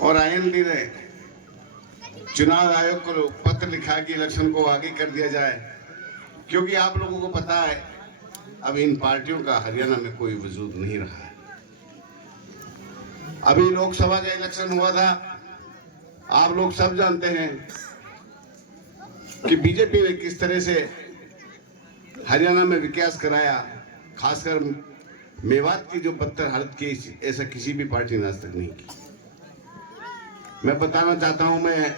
और आईएनडी ने चुनाव आयोग को पत्र लिखा कि इलेक्शन को आगे कर दिया जाए, क्योंकि आप लोगों को पता है अब इन पार्टियों का हरियाणा में कोई वजूद नहीं रहा है। अभी लोकसभा का इलेक्शन हुआ था, आप लोग सब जानते हैं कि बीजेपी ने किस तरह से हरियाणा में विकास कराया, खासकर मेवात की जो बदतर हालत की ऐसा किसी भी पार्टी ने आज तक नहीं की। मैं बताना चाहता हूं, मैं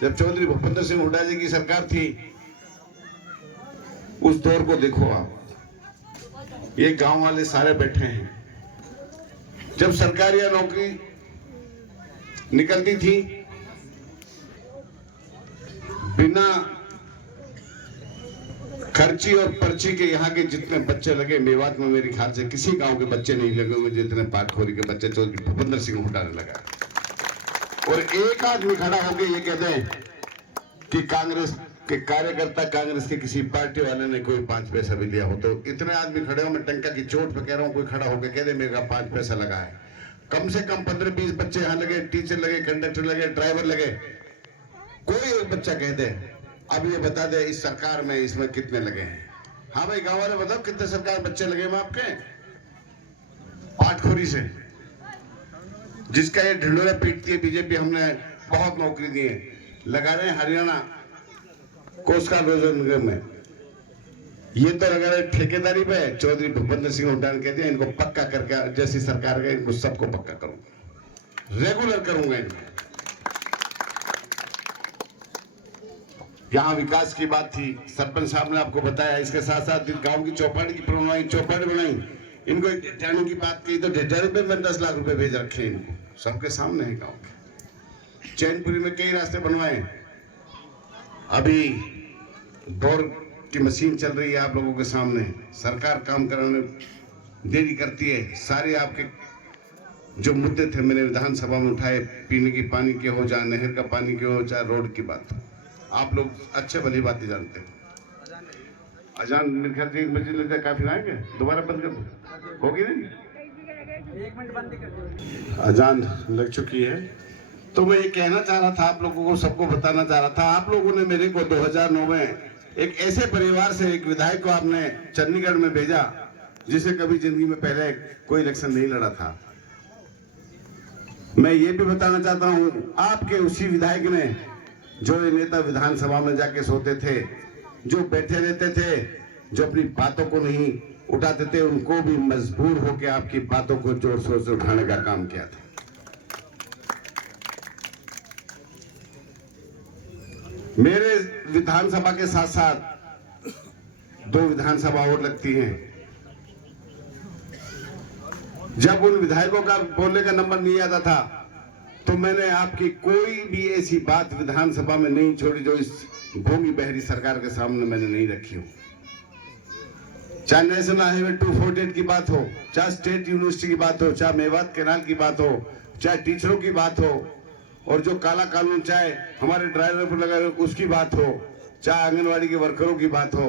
जब चौधरी भूपेंद्र सिंह हुड्डा जी की सरकार थी उस दौर को देखो आप, ये गांव वाले सारे बैठे हैं। जब सरकारी नौकरी निकलती थी बिना खर्ची और पर्ची के, यहाँ के जितने बच्चे लगे मेवात में मेरे ख्याल से किसी गांव के बच्चे नहीं लगे हुए जितने पाटखोरी के बच्चे चौधरी भूपेंद्र सिंह हुड्डा ने लगा। और एक आदमी खड़ा होकर ये कहते हैं कि कांग्रेस के कार्यकर्ता, कांग्रेस के किसी पार्टी वाले ने कोई 5 पैसा भी दिया हो, तो इतने आदमी खड़े हो, मैं टंका की चोट पे कह रहा हूं, कोई खड़ा होकर कह दे मेरा 5 पैसा लगा है। कम से कम 15-20 बच्चे यहाँ लगे, टीचर लगे, कंडक्टर लगे, ड्राइवर लगे, कोई एक बच्चा कह दे अब ये बता दे इस सरकार में इसमें कितने लगे हैं। हाँ भाई गांव वाले बताओ कितने सरकार बच्चे लगे हैं आपके पाटखोरी से, जिसका ये ढिंडोरा पीटती है बीजेपी। हमने बहुत नौकरी दी है, लगा रहे हैं हरियाणा कोस्ट गार्ड रोजगार में, ये तो लगा रहे ठेकेदारी पे। चौधरी भूपेंद्र सिंह हुड्डा ने कह दिया इनको पक्का करके, जैसी सरकार है इनको सबको पक्का करूंगा, रेगुलर करूंगा इनको। यहाँ विकास की बात थी, सरपंच साहब ने आपको बताया, इसके साथ साथ गांव की चौपाटी की चौपाटी बनाई, इनको जाने की बात की तो ढेर पे में 10 लाख रुपए भेज रखे इनको, सबके सामने है गांव के। चैनपुरी में कई रास्ते बनवाए, अभी बोर की मशीन चल रही है आप लोगों के सामने। सरकार काम कराने देरी करती है। सारे आपके जो मुद्दे थे मैंने विधानसभा में उठाए, पीने की पानी के हो, चाहे नहर का पानी के हो, चाहे रोड की बात हो, आप लोग अच्छे भली बातें जानते हैं। अजान मेरे ख्याल से 1 बजे लगता है, काफी आएंगे, दोबारा बंद कर दो, होगी नहीं, 1 मिनट बंद कर दो। अजान लग चुकी है। तो मैं ये कहना चाह रहा था आप लोगों को, सबको बताना चाह रहा था, आप लोगों ने मेरे को 2009 में एक ऐसे परिवार से एक विधायक को आपने चंडीगढ़ में भेजा जिसे कभी जिंदगी में पहले कोई इलेक्शन नहीं लड़ा था। मैं ये भी बताना चाहता हूं, आपके उसी विधायक ने, जो ये नेता विधानसभा में जाके सोते थे, जो बैठे रहते थे, जो अपनी बातों को नहीं उठाते थे, उनको भी मजबूर होकर आपकी बातों को जोर शोर से उठाने का काम किया था। मेरे विधानसभा के साथ साथ 2 विधानसभा और लगती हैं। जब उन विधायकों का बोलने का नंबर नहीं आता था तो मैंने आपकी कोई भी ऐसी बात विधानसभा में नहीं छोड़ी जो इस भोंगी बहरी सरकार के सामने मैंने नहीं रखी हो। चाहे नेशनल हाईवे 248 की बात हो, चाहे स्टेट यूनिवर्सिटी की बात हो, चाहे मेवात कैनाल की बात हो, चाहे टीचरों की बात हो, और जो काला कानून चाहे हमारे ड्राइवर पर लगा उसकी बात हो, चाहे आंगनवाड़ी के वर्करों की बात हो,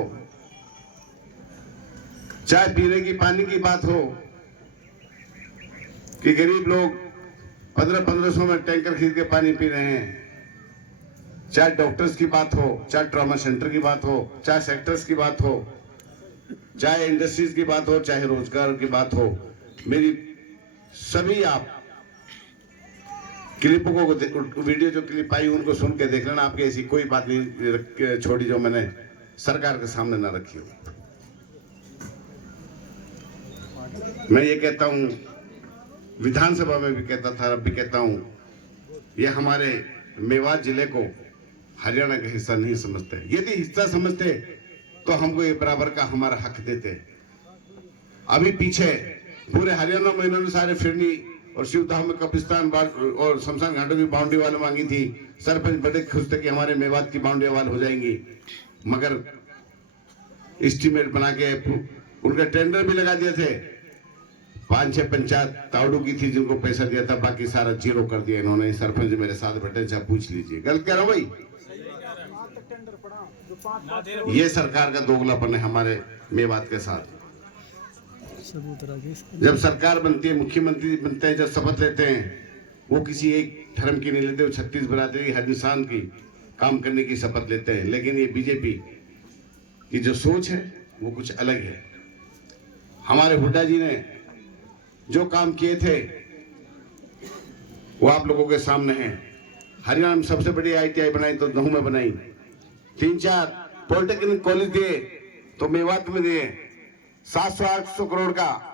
चाहे पीने की पानी की बात हो कि गरीब लोग 1500 में टैंकर खरीद के पानी पी रहे हैं, चाहे डॉक्टर्स की बात हो, चाहे ट्रॉमा सेंटर की बात हो, चाहे सेक्टर्स की बात हो, चाहे इंडस्ट्रीज की बात हो, चाहे रोजगार की बात हो, मेरी सभी आप क्लिपों को, वीडियो जो क्लिप आई उनको सुन के देख लेना। आपकी ऐसी कोई बात नहीं छोड़ी जो मैंने सरकार के सामने ना रखी हो। मैं ये कहता हूं, विधानसभा में भी कहता था, अब भी कहता हूं, ये हमारे मेवात जिले को हरियाणा का हिस्सा नहीं समझते। यदि हिस्सा समझते तो हमको ये बराबर का हमारा हक देते। अभी पीछे पूरे हरियाणा में इन्होंने सारे फिरनी और शिवधाम में कब्रिस्तान और शमशान घाटों की बाउंड्री वाल मांगी थी। सरपंच बड़े खुश थे कि हमारे मेवात की बाउंड्री वाल हो जाएंगी, मगर एस्टीमेट बना के उनका टेंडर भी लगा दिए थे। 5-6 पंचायत तावड़ू की थी जिनको पैसा दिया था, बाकी सारा जीरो कर दिया इन्होंने। सरपंच मेरे साथ बैठे, चाहे पूछ लीजिए, गलत कह रहा हूं भाई। ये सरकार का दोगलापन है हमारे मेवात के साथ। जब सरकार बनती है, मुख्यमंत्री बनते हैं, जब शपथ लेते हैं वो किसी एक धर्म की नहीं लेते, वो 36 बरादरी की हर इंसान की काम करने की शपथ लेते हैं। लेकिन ये बीजेपी की जो सोच है वो कुछ अलग है। हमारे हुड्डा जी ने जो काम किए थे वो आप लोगों के सामने है। हरियाणा में सबसे बड़ी ITI बनाई तो नहू में बनाई, 3-4 पॉलिटेक्निक कॉलेज दिए तो मेवात में दिए, 700-800 करोड़ का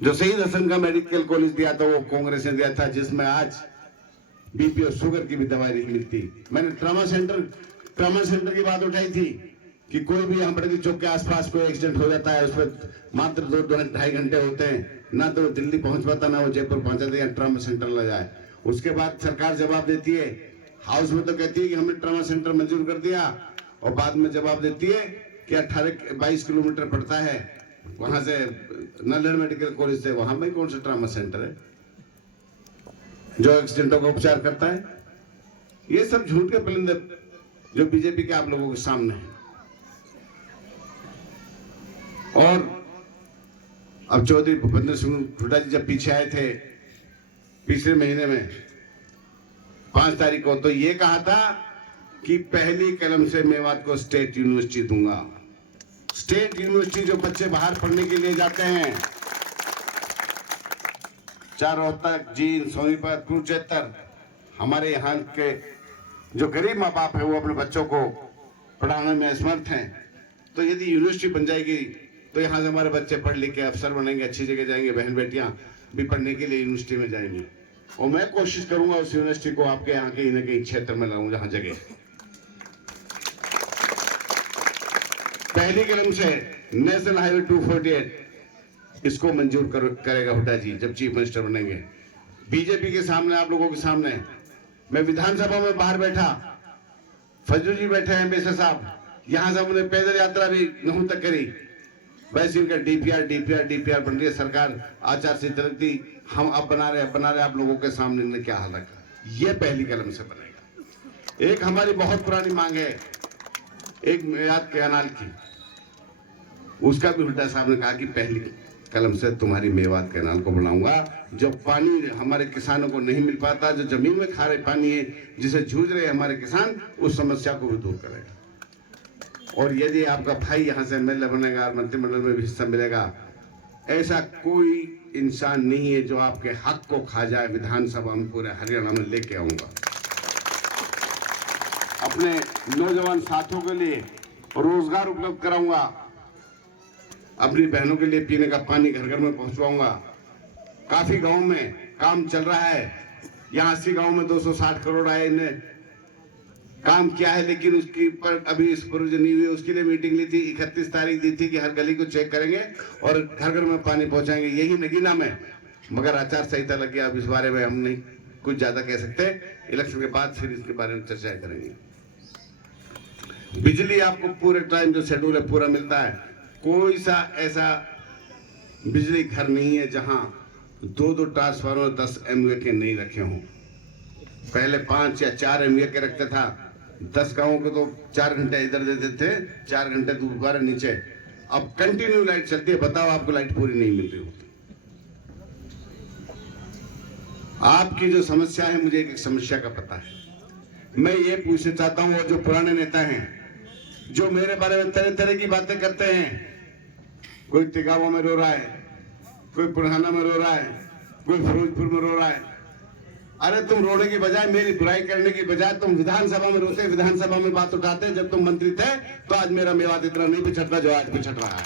जो शहीद हसन का मेडिकल कॉलेज दिया था वो कांग्रेस ने दिया था, जिसमें आज BP और शुगर की भी दवाई नहीं मिलती। मैंने ट्रामा सेंटर की बात उठाई थी कि कोई भी यहाँ बड़गी चौक के आसपास कोई एक्सीडेंट हो जाता है, उसमें मात्र 2-2.5 घंटे होते हैं, ना तो दिल्ली पहुंच पाता ना वो जयपुर पहुंचाते या ट्रामा सेंटर ले जाए। उसके बाद सरकार जवाब देती है, हाउस में तो कहती है कि हमने ट्रामा सेंटर मंजूर कर दिया, और बाद में जवाब देती है कि 18-22 किलोमीटर पड़ता है वहां से नांदेड़ मेडिकल कॉलेज से, वहां में कौन सा ट्रामा सेंटर है जो एक्सीडेंटों का उपचार करता है। ये सब झूठ के परिंदे जो बीजेपी के आप लोगों के सामने है। और अब चौधरी भूपेंद्र सिंह हुड्डा जी जब पीछे आए थे पिछले महीने में 5 तारीख को, तो ये कहा था कि पहली कलम से मेवात को स्टेट यूनिवर्सिटी दूंगा। स्टेट यूनिवर्सिटी जो बच्चे बाहर पढ़ने के लिए जाते हैं, 4 रोहतक, जींद, सोनीपत, कुरुक्षेत्र, हमारे यहाँ के जो गरीब माँ बाप है वो अपने बच्चों को पढ़ाने में असमर्थ हैं, तो यदि यूनिवर्सिटी बन जाएगी तो यहाँ से हमारे बच्चे पढ़ लिख के अफसर बनेंगे, अच्छी जगह जाएंगे, बहन बेटियां भी पढ़ने के लिए यूनिवर्सिटी में जाएंगी। और मैं कोशिश करूंगा उस यूनिवर्सिटी को आपके यहाँ कहीं न कहीं क्षेत्र में लाऊं जहाँ जगह। पहली कलम से नेशनल हाईवे 248 इसको मंजूर करेगा हुड्डा जी जब चीफ मिनिस्टर बनेंगे। बीजेपी के सामने, आप लोगों के सामने, मैं विधानसभा में बाहर बैठा, फजलू जी बैठे हैं, बेसा साहब, यहां से हमने पैदल यात्रा भी नहू तक करी। वैसे इनका डीपीआर बन रही है, सरकार आचार संहिता थी, हम अब बना रहे आप लोगों के सामने ने क्या हाल रखा। ये पहली कलम से बनेगा। एक हमारी बहुत पुरानी मांग है, एक मेवात कैनाल की, उसका भी हुड्डा साहब ने कहा कि पहली कलम से तुम्हारी मेवात कैनाल को बनाऊंगा। जो पानी हमारे किसानों को नहीं मिल पाता, जो जमीन में खारे पानी है जिसे जूझ रहे हमारे किसान, उस समस्या को भी दूर करेगा। और यदि आपका भाई यहाँ से MLA बनेगा, मंत्रिमंडल में भी हिस्सा मिलेगा, ऐसा कोई इंसान नहीं है जो आपके हक को खा जाए। विधानसभा में पूरे हरियाणा में लेके आऊंगा। अपने नौजवान साथियों के लिए रोजगार उपलब्ध कराऊंगा, अपनी बहनों के लिए पीने का पानी घर घर में पहुंचवाऊंगा। काफी गांव में काम चल रहा है, यहाँ 80 गांव में 260 करोड़ आए, इन्हें काम किया है, लेकिन उसके पर अभी इस पर जो नहीं हुई, उसके लिए मीटिंग ली थी, 31 तारीख दी थी कि हर गली को चेक करेंगे और घर घर में पानी पहुंचाएंगे, यही नगीना में। मगर आचार संहिता लग गया, अब इस बारे में हम नहीं कुछ ज्यादा कह सकते। इलेक्शन के बाद फिर इसके बारे में चर्चा करेंगे। बिजली आपको पूरे टाइम जो शेड्यूल है पूरा मिलता है। कोई सा ऐसा बिजली घर नहीं है जहां 2-2 ट्रांसफार्मर 10 MVA के नहीं रखे हों। पहले 5 या 4 MVA के रखते था, 10 गांवों को तो 4 घंटे इधर देते थे, 4 घंटे दोबारा नीचे। अब कंटिन्यू लाइट चलती है। बताओ, आपको लाइट पूरी नहीं मिल रही होती। आपकी जो समस्या है, मुझे एक समस्या का पता है। मैं ये पूछना चाहता हूं, वो जो पुराने नेता हैं जो मेरे बारे में तरह तरह की बातें करते हैं, कोई तिगावा में रो रहा है, कोई पुराना में रो रहा है, कोई फिरोजपुर में रो रहा है। अरे तुम रोने की बजाय, मेरी बुराई करने की बजाय तुम विधानसभा में रोते, विधानसभा में बात उठाते। जब तुम मंत्री थे तो आज मेरा मेवात इतना नहीं पिछड़ रहा जो आज पिछड़ रहा है।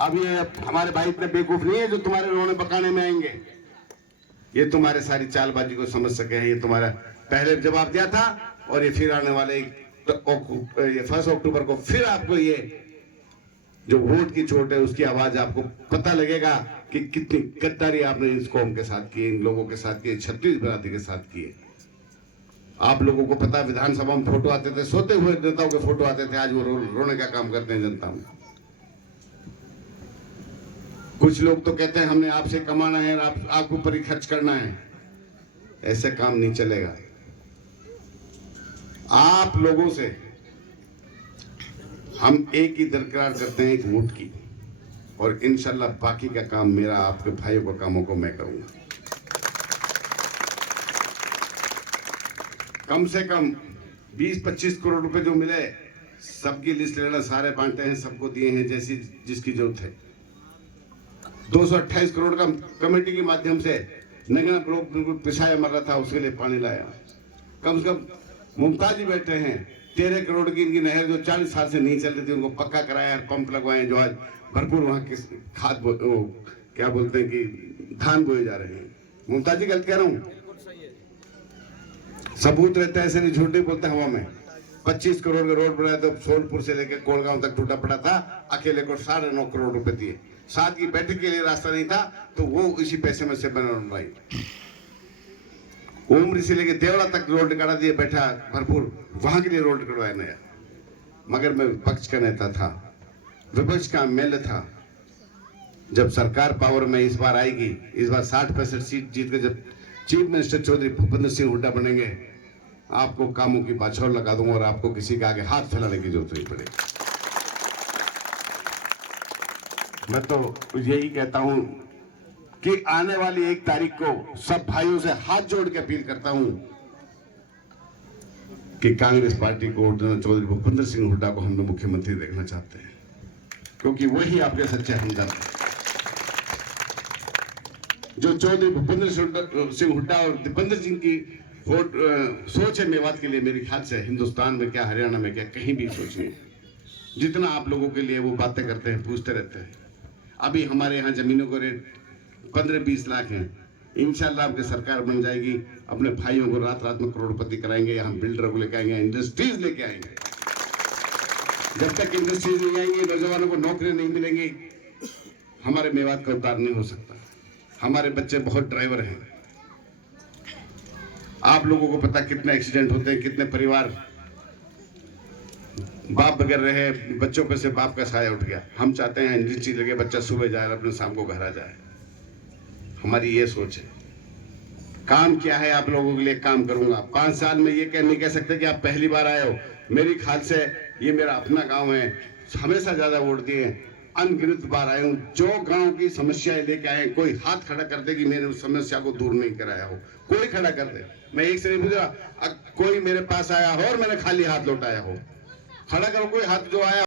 अब ये हमारे भाई इतने बेवकूफ नहीं है जो तुम्हारे रोने पकाने में आएंगे। ये तुम्हारे सारी चालबाजी को समझ सके हैं। ये तुम्हारा पहले जवाब दिया था और ये फिर आने वाले 1 अक्टूबर को फिर आपको ये जो वोट की चोट है उसकी आवाज आपको पता लगेगा कि कितनी गद्दारी आपने इस कौम के साथ की, इन लोगों के साथ की, 36 बरादरी के साथ की है। आप लोगों को पता है, विधानसभा में फोटो आते थे, सोते हुए नेताओं के फोटो आते थे, आज वो रोने का काम करते हैं जनता में। कुछ लोग तो कहते हैं हमने आपसे कमाना है और आपको ऊपर ही खर्च करना है। ऐसे काम नहीं चलेगा। आप लोगों से हम एक ही दरकार करते हैं, एक वोट की। और इंशाल्लाह बाकी का काम मेरा, आपके भाइयों के कामों को मैं करूंगा। कम से कम 20-25 करोड़ रुपए जो मिले, सबकी लिस्ट लेना, सारे बांटे हैं, सबको दिए हैं जैसी जिसकी जरूरत है। 228 करोड़ का कमेटी के माध्यम से नगर ब्लॉक बिल्कुल पिसाया मर रहा था, उसके लिए पानी लाया। कम से कम मुमताज बैठे हैं, 13 करोड़ की इनकी नहर जो 40 साल से नहीं चल रही थी, उनको पक्का कराया, पंप लगवाए, जो आज भरपूर वहाँ के खाद क्या बोलते हैं कि धान बोए जा रहे हैं। मुमताज जी गलत कह रहा हूँ? सबूत रहता है, ऐसे नहीं झूठ नहीं बोलते हवा में। 25 करोड़ का रोड बनाया तो सोनपुर से लेकर कोलगांव तक टूटा पड़ा था, अकेले को 9.5 करोड़ रुपए दिए। साथ की बैठक के लिए रास्ता नहीं था तो वो इसी पैसे में से बनवाई। उम्र से लेकर देवड़ा तक रोड निकाला दिए, बैठा भरपूर, वहां के लिए रोड करवाया नया। मगर मैं विपक्ष का नेता था, विपक्ष का एमएलए था। जब सरकार पावर में इस बार आएगी, इस बार 60-65 सीट जीत कर जब चीफ मिनिस्टर चौधरी भूपेंद्र सिंह हुड्डा बनेंगे, आपको कामों की बाछौर लगा दूंगा और आपको किसी के आगे हाथ फैलाने की जरूरत नहीं पड़ेगी। मैं तो यही कहता हूं कि आने वाली 1 तारीख को सब भाइयों से हाथ जोड़ के अपील करता हूं कि कांग्रेस पार्टी को, चौधरी भूपेंद्र सिंह हुड्डा को हम लोग मुख्यमंत्री देखना चाहते हैं, क्योंकि वही आपके सच्चे हमदर्द हैं। जो चौधरी भूपेंद्र सिंह हुड्डा और दीपेंद्र सिंह की सोच है मेवात के लिए, मेरे ख्याल से हिंदुस्तान में क्या, हरियाणा में क्या, कहीं भी सोच नहीं। जितना आप लोगों के लिए वो बातें करते हैं, पूछते रहते हैं। अभी हमारे यहाँ जमीनों को रेट 15-20 लाख हैं। इंशाल्लाह आपकी सरकार बन जाएगी, अपने भाइयों को रात रात में करोड़पति कराएंगे, यहाँ बिल्डर को लेके आएंगे, इंडस्ट्रीज लेके आएंगे। जब तक इंडस्ट्रीज नहीं आएंगी, नौजवानों को नौकरियां नहीं मिलेंगी, हमारे मेवात का उद्धार नहीं हो सकता। हमारे बच्चे बहुत ड्राइवर हैं, आप लोगों को पता कितने एक्सीडेंट होते हैं, कितने परिवार बाप बगैर रहे, बच्चों पे से बाप का साया उठ गया। हम चाहते हैं इंडस्ट्री लगे, बच्चा सुबह जाए अपने शाम को घर आ जाए। हमारी ये सोच है। काम क्या है, आप लोगों के लिए काम करूंगा। 5 साल में ये नहीं कह सकते कि आप पहली बार आए हो। मेरी ख्याल से ये मेरा अपना गांव है, हमेशा ज्यादा वोट दिए, अनगिनत बार आए हूँ। जो गांव की समस्याएं लेके आए, कोई हाथ खड़ा कर दे कि मैंने उस समस्या को दूर नहीं कराया हो, कोई खड़ा कर दे। मैं एक से नहीं पूछा कोई मेरे पास आया हो और मैंने खाली हाथ लौटाया हो। खड़ा करो कोई हाथ जो आया